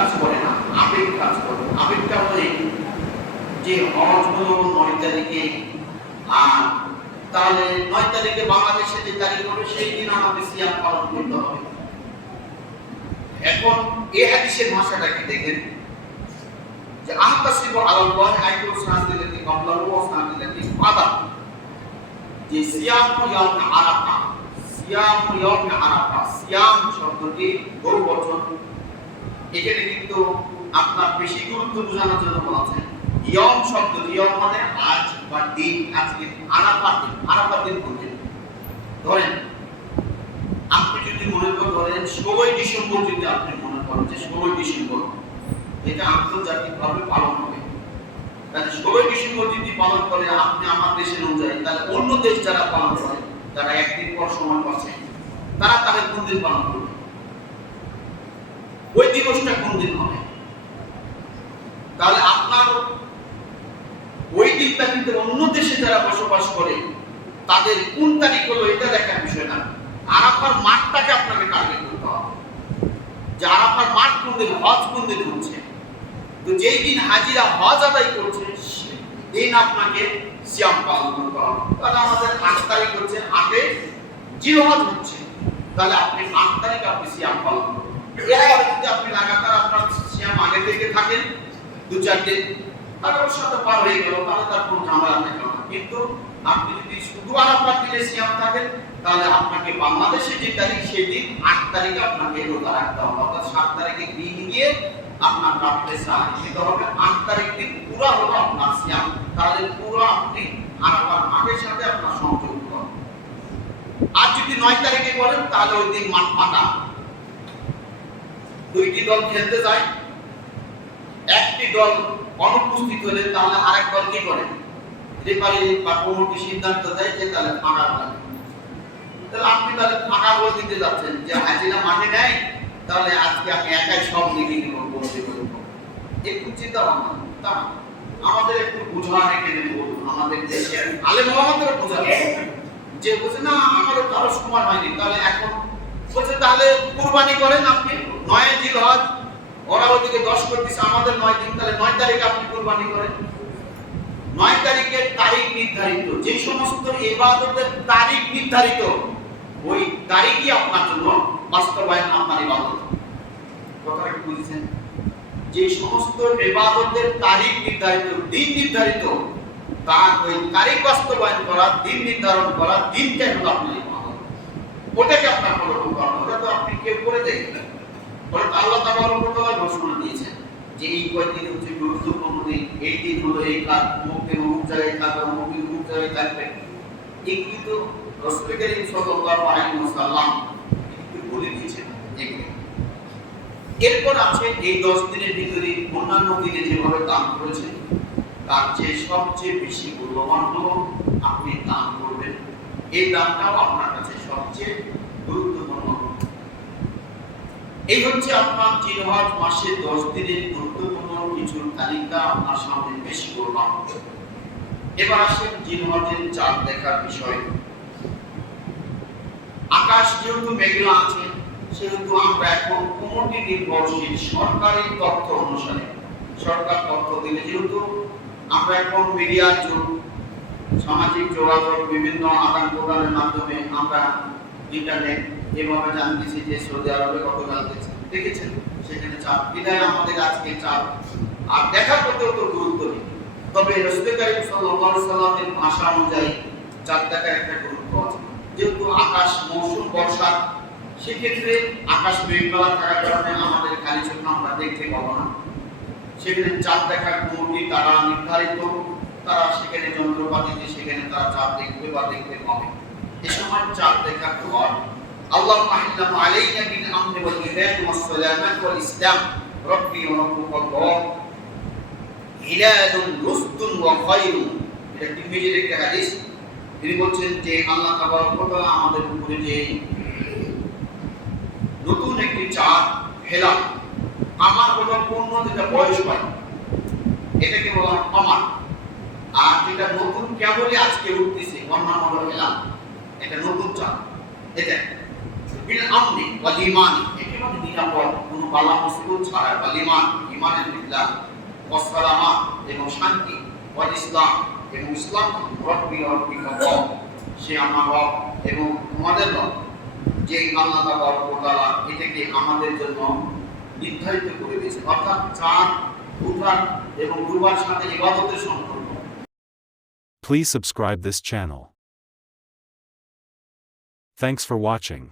কাজ করে না, আবেগ কাজ করে। আবেগটা হলে যে হজ হলো 9 তারিখে, আর তাহলে 9 তারিখে বাংলাদেশে যে তারিখ হবে সেই দিন আমাদের সিয়াম পালন করতে হবে। এখন এই হাদিসের ভাষাটা কি দেখেন, যে আহতাসিবু আলাল্লাহি আইয়ুল সানাতিল্লাতি ক্বাবলাহু ওয়া সানাতিল্লাতি বাদাহু, যে সিয়াম ইয়াউম আরাফা, সিয়াম ইয়াউম আরাফা, সিয়াম শব্দটি বহুবচন। এখানে কিন্তু আপনার বেশি গুরুত্ব বোঝানোর জন্য বলা আছে ইয়ম শব্দ, ইয়ম মানে আজ বা দিন, আজকে আরাফার দিন, আরাফার দিন বলছেন। ধরেন আপনি যদি মনে করেন 16 ডিসেম্বর, যদি আপনি মনে করেন যে 16 ডিসেম্বর এটা আন্তর্জাতিকভাবে পালন হবে, তাহলে 16 ডিসেম্বর যদি পালন করে আপনি আমার দেশের অনুযায়ী, তাহলে অন্য দেশ যারা পালন করে, যারা একদিন পর সময় পাচ্ছে, তারা তাদের কোন দিন পালন করবে, ওই দিবসটা কোন দিন হবে? তাহলে আপনার ওই দিনটা কিন্তু অন্য দেশে যারা বসবাস করে তাদের কোন তারিখ হলো এটা দেখার বিষয় না। আরাফার মাঠটাকে আপনাকে টার্গেট করতে হবে, যে আরাফার মাঠ কোন দিন, হজ কোন দিন হচ্ছে। তো যেই দিন হাজিরা হজ আদায় করছে সেই দিন আপনাকে সিয়াম পালন করতে হবে। তাহলে আমাদের 8 তারিখ হচ্ছে, 8 জিলহজ হচ্ছে, তাহলে আপনি 8 তারিখ আপনি সিয়াম পালন করবেন। এরপরে যদি আপনি লাগাতার আপনার সিয়াম আগে থেকে থাকেন 2-4 দিন, তাহলে ওর সাথে পার হয়ে গেল, তাহলে তার কোনো ঝামেলা থাকলো না। কিন্তু আপনি যদি শুধু আরাফার দিনে সিয়াম থাকেন, তাহলে আপনাকে বাংলাদেশে যে তারিখ সেই দিন 8 তারিখে আপনাকে রোজা রাখতে হবে, অর্থাৎ 7 তারিখে দিন গিয়ে আপনার রাত্রে সাহারি খেতে হবে। 8 তারিখ দিন পুরো হলো আপনার সিয়াম, তাহলে পুরো আপনি আরাফার মাঠের সাথে আপনার সংযোগ হবে। আর যদি 9 তারিখে করেন তাহলে ওই দিন মাঠ ফাঁকা, 2টি দল খেলতে যায়, একটি দল অনুপস্থিত হলে তাহলে আরেক দল কি করে, রেফারি বা কমিটি সিদ্ধান্ত দেয় যে তাহলে ফাঁকা হবে। তাহলে আপনি তাহলে ফাঁকা বলে দিতে যাচ্ছেন যে হাজিরা মাঠে নেয়, তাহলে আজকে আমি একাই সব লিখে দিব, বলতে বলবো। একটু চিন্তা ভাবনা তা আমাদের একটু বোঝা রেখে দেব, আমাদের দেশে আলেম ওলামাদেরও বোঝা যে বলছে না আমাদের কারো সময় হয়নি, তাহলে এখন বলছে তাহলে কুরবানি করেন আপনি 9 জিলহজ, ওরা ওদিকে 10 করতেছে, আমাদের 9 দিন, তাহলে 9 তারিখে আপনি কুরবানি করেন। 9 তারিখের তারিখ নির্ধারিত, যে সমস্ত ইবাদতের তারিখ নির্ধারিত ওই তারিখই আপনার জন্য বাস্তবায়ন আপনার ইবাদত। কথাটা কি বুঝছেন? যে সমস্ত ইবাদতের তারিখ নির্ধারিত, দিন নির্ধারিত, তার ওই তারিখ বাস্তবায়ন করা, দিন নির্ধারণ করা, দিনটাই হলো আপনার ইবাদত। ওটাকে আপনার ফলো করতে হবে, ওটা তো আপনি কেউ করে দেখবেন। বলে আল্লাহ তাআলা ঘোষণা দিয়েছেন যে এই কয়েকদিন হচ্ছে গুরুত্বপূর্ণ দিন, এই দিন হলো এই কাজ, অমুক দিন অমুক জায়গায় থাকবে, অমুক দিন অমুক জায়গায় থাকবে। এগুলি তো রাসূল কারীম সাল্লাল্লাহু আলাইহি ওয়াসাল্লাম বলে দিয়েছেন। এরপর আছে এই 10 দিনের ভিতরে অন্যান্য দিনে যেভাবে দান করেছেন তার চেয়ে সবচেয়ে বেশি মূল্যবান হলো আপনি দান করবেন। এই দানটাও আপনার কাছে সবচেয়ে গুরুত্বপূর্ণ। এই হচ্ছে আপনার জিলহজ মাসের 10 দিনের গুরুত্বপূর্ণ কিছু তালিকা আপনার সামনে পেশ করলাম। এবার আসেন জিলহজের চাঁদ দেখার বিষয়। আকাশ যেহেতু মেঘলা আছে, সেহেতু আমরা এখন কমিটি নির্ভরশীল সরকারি তথ্য অনুসারে, সরকার তথ্য দিলে, যেহেতু আমরা এখন মিডিয়ার যুগ, সামাজিক যোগাযোগ বিভিন্ন আদান প্রদানের মাধ্যমে আমরা ইন্টারনেট এভাবে জানতেছি যে সৌদি আরবে গতকাল দেখেছেন সেখানে চাঁদ, বিদায় আমাদের আজকে চাঁদ আর দেখার প্রতিও তো গুরুত্ব নেই। তবে রাসূল কারীম সাল্লাল্লাহু আলাইহি ওয়াসাল্লামের ভাষা অনুযায়ী চাঁদ দেখার একটা গুরুত্ব আছে। যেহেতু আকাশ মৌসুম বর্ষা, সেক্ষেত্রে আকাশ মেঘলা থাকার কারণে আমাদের খালি চোখে আমরা দেখতে পাবো না। সেখানে চাঁদ দেখার কমিটি তারা নির্ধারিত, তারা সেখানে যন্ত্রপাতি দিয়ে সেখানে তারা চাঁদ দেখবে বা দেখতে পাবে। এই সময় চাঁদ দেখার পর আল্লাহুম্মা আহল্লাহু আলাইনা বিল আমনি ওয়াল ইমান ওয়াস সালামাত ওয়াল ইসলাম রাব্বি ওয়া রাব্বুকাল্লাহ হিলালুন রুসতুন ওয়া খায়রুন। এটা তিরমিজির একটা হাদিস। তিনি বলছেন যে আল্লাহ তাবারক ওয়া তাআলা আমাদের উপরে যে নতুন একটি চাঁদ হেলাল, আমার হলো পূর্ণ যেটা বয়স হয় এটাকে বলা হয় আমার, আর যেটা নতুন কেবলই আজকে উঠতেছে ওর নাম হলো হেলাল, এটা নতুন চাঁদ। এটা বিল আমনি ওয়াল ঈমানি, এটা মানে নিরাপদ, কোনো বালা মুসিবত ছাড়া বা ইমানের বিল্লাহ ওয়াসসালামা এবং শান্তি ওয়াল ইসলাম এবং ইসলাম রব্বি রব্বিকুম সে আমার রব এবং তোমাদের রব যে আল্লাহ তাআলা এটাকে আমাদের জন্য নির্ধারিত করে দিয়েছে, অর্থাৎ চাঁদ উঠার এবং ডুবার সাথে ইবাদতের সম্পর্ক। Please subscribe this channel. Thanks for watching.